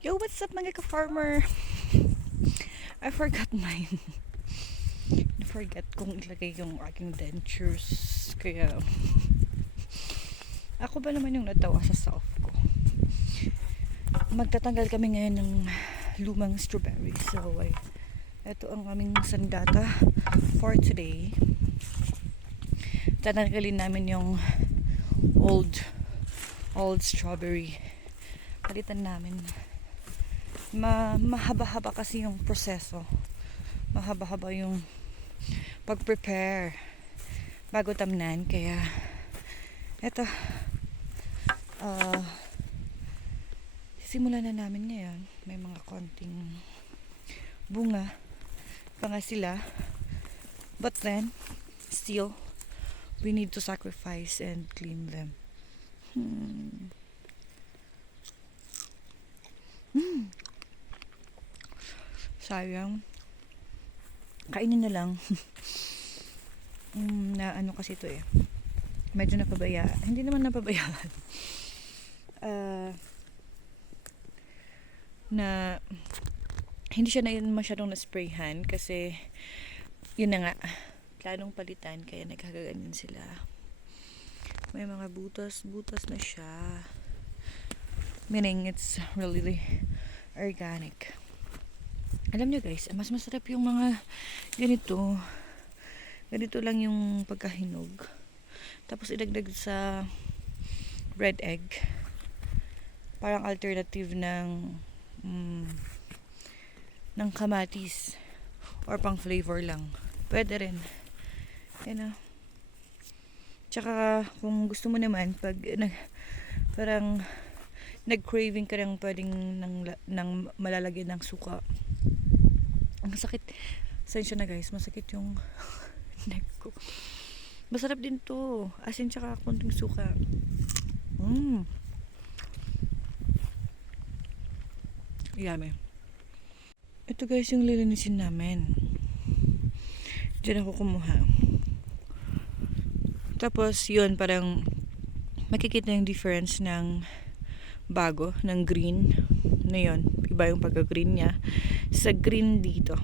Yo, what's up mga ka-farmer? I forgot mine. I-forget kong ilagay yung aking dentures. Kaya, ako ba naman yung natawa sa self ko? Magtatanggal kami ngayon ng lumang strawberry. So, ito ang aming sandata for today. Tatanggalin namin yung old strawberry. Palitan namin. Mahaba-haba kasi yung proseso. Mahaba-haba yung pag-prepare bago tamnan. Kaya eto, simulan na namin ngayon. May mga konting bunga pa nga sila, but then still we need to sacrifice and clean them. Sayang, kainin na lang. Na ano kasi ito medyo napabayaan. Hindi naman napabayaan. Na hindi siya na masyadong na-sprayhan kasi yun na nga, planong palitan kaya nagkakaganyan sila. May mga butas na siya. Meaning it's really organic. Alam nyo guys, mas masarap yung mga ganito. Ganito lang yung pagkahinog. Tapos idagdag sa red egg. Parang alternative ng kamatis. Or pang flavor lang. Pwede rin. Tsaka kung gusto mo naman, pag parang nag-craving ka lang pwedeng ng malalagyan ng suka. Ang sakit. Sensya na guys, masakit yung neck ko. Masarap din to. Asin tsaka konting suka. Yummy. Ito guys yung lilinisin namin. Diyan ako kumuha. Tapos yun, parang makikita yung difference ng bago, ng green na yun. Iba yung pagka-green niya sa green dito.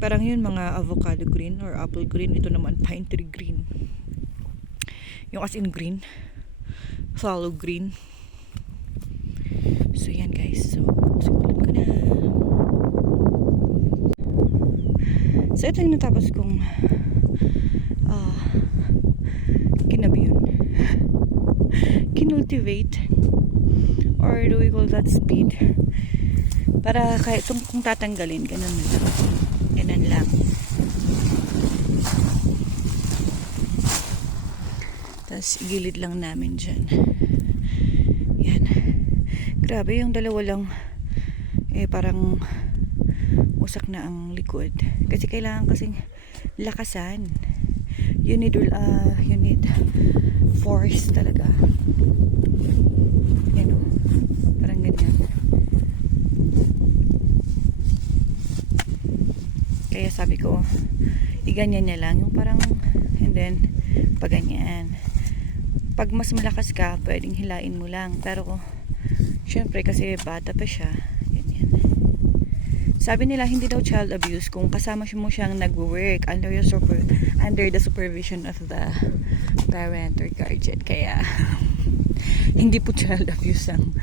Parang yun mga avocado green or apple green. Ito naman pine tree green. Yung as in green. Follow green. So yan guys. So simulan ko na. So ito yung natapos kong kinabi yun. Kinultivate. Or do we call that speed? Para kahit kung tatanggalin, ganun lang. Ganun lang. Tapos igilid lang namin dyan. Yan. Grabe, yung dalawa lang parang usak na ang likod. Kasi kailangan kasing lakasan. You need force talaga. Yan o. Parang ganyan. Kaya sabi ko, iganyan niya lang. Yung parang, and then, paganyan. Pag mas malakas ka, pwedeng hilain mo lang. Pero, syempre, kasi bata pa siya. Ganyan. Sabi nila, hindi daw child abuse kung kasama mo siyang nag-work under the supervision of the parent or guardian. Kaya, hindi po child abuse ang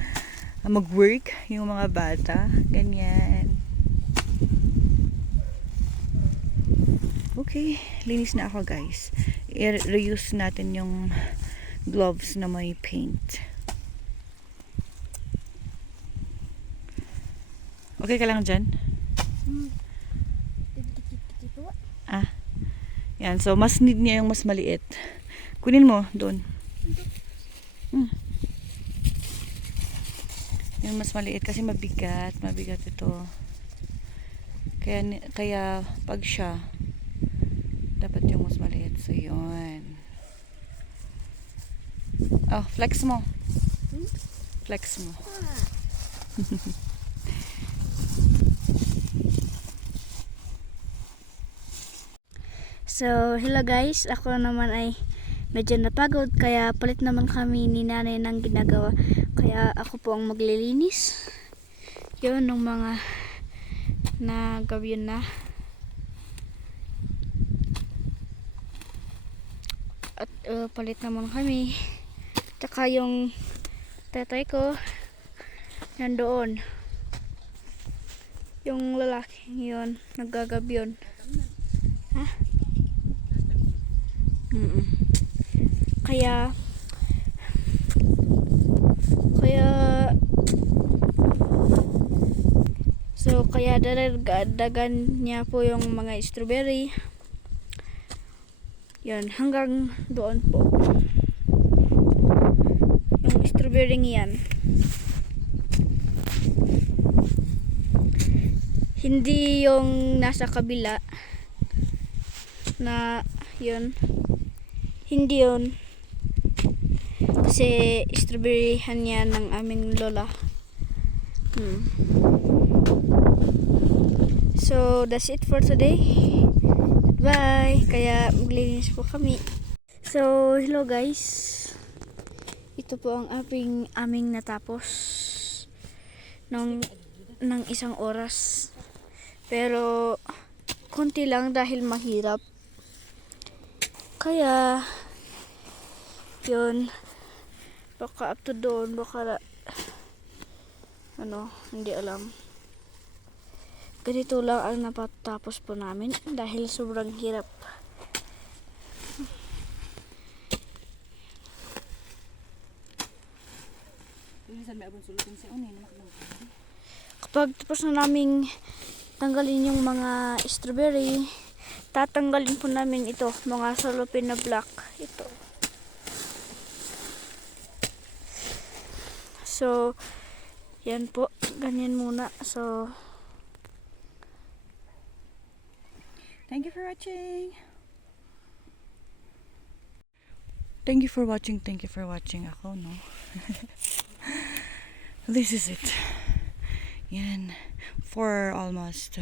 mag-work yung mga bata. Ganyan. Okay, linis na ako guys. I-reuse natin yung gloves na may paint. Okay ka lang dyan? Yan, so mas need niya yung mas maliit. Kunin mo doon. Yung mas maliit kasi mabigat ito. Kaya pag siya dapat yung mas maliit. So yun. Oh, flex mo. Flex mo. So, hello guys. Ako naman ay medyo napagod kaya palit naman kami ni nanay ng ginagawa. Kaya ako po ang maglilinis. yun nung mga nagawin na. At palit naman kami. Tsaka yung tatay ko nandoon. Yung lalaki yun, naggagabyon. Ha? Kaya dadagan niya po yung mga strawberry. Yan, hanggang doon po. Yung strawberry yan. Hindi yung nasa kabila na yun. Hindi yun. Kasi strawberryhan yan ng aming lola. So, that's it for today. Bye. Kaya maglinis po kami. So, hello guys. Ito po ang aming natapos ng isang oras. Pero konti lang dahil mahirap. Kaya yun, baka up to doon, baka hindi alam. Ganito lang ang napatapos po namin dahil sobrang hirap. Kapag tapos na naming tanggalin yung mga strawberry, tatanggalin po namin ito, mga salopin na black. Ito. So, yan po. Ganyan muna. So, Thank you for watching. Thank you for watching. Thank you for watching ako, no? This is it. Yan. For almost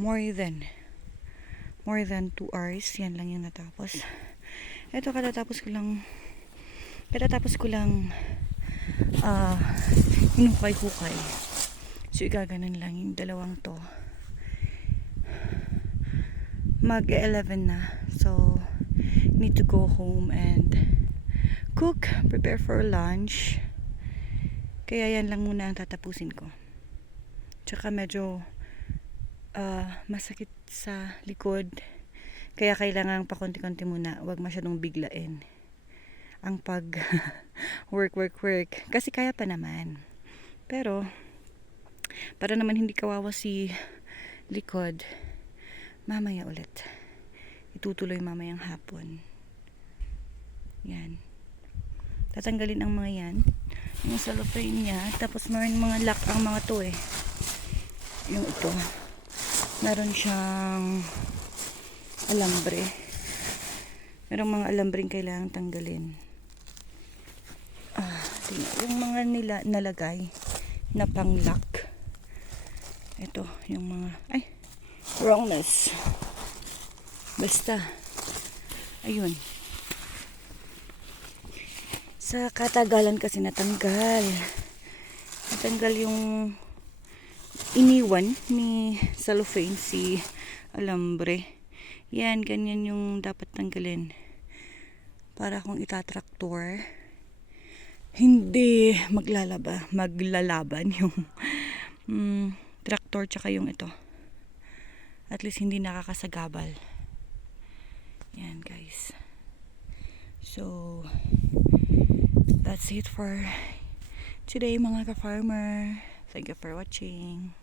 more than 2 hours. Yan lang yung natapos. Ito, katatapos ko lang hinukay-hukay. So, igaganan lang yung dalawang to. Mag-11 na. So, need to go home and cook, prepare for lunch. Kaya yan lang muna ang tatapusin ko. Tsaka medyo masakit sa likod. Kaya kailangan pa konti-konti muna. Huwag masyadong biglain ang pag work. Kasi kaya pa naman. Pero, para naman hindi kawawa si likod, mamaya ulit. Itutuloy mamayang hapon. Yan. Tatanggalin ang mga yan. Yung cellophane niya. Tapos meron mga lock ang mga to eh. Yung ito. Meron siyang alambre. Merong mga alambreng kailangang tanggalin. Yung mga nalagay na pang lock. Ito. Yung mga wrongness. Basta. Ayun. Sa katagalan kasi natanggal yung iniwan ni cellophane si alambre. Yan, ganyan yung dapat tanggalin. Para kung itatraktor, hindi maglalaban yung traktor tsaka yung ito. At least hindi nakakasagabal. Yan guys. So, that's it for today mga ka-farmer. Thank you for watching.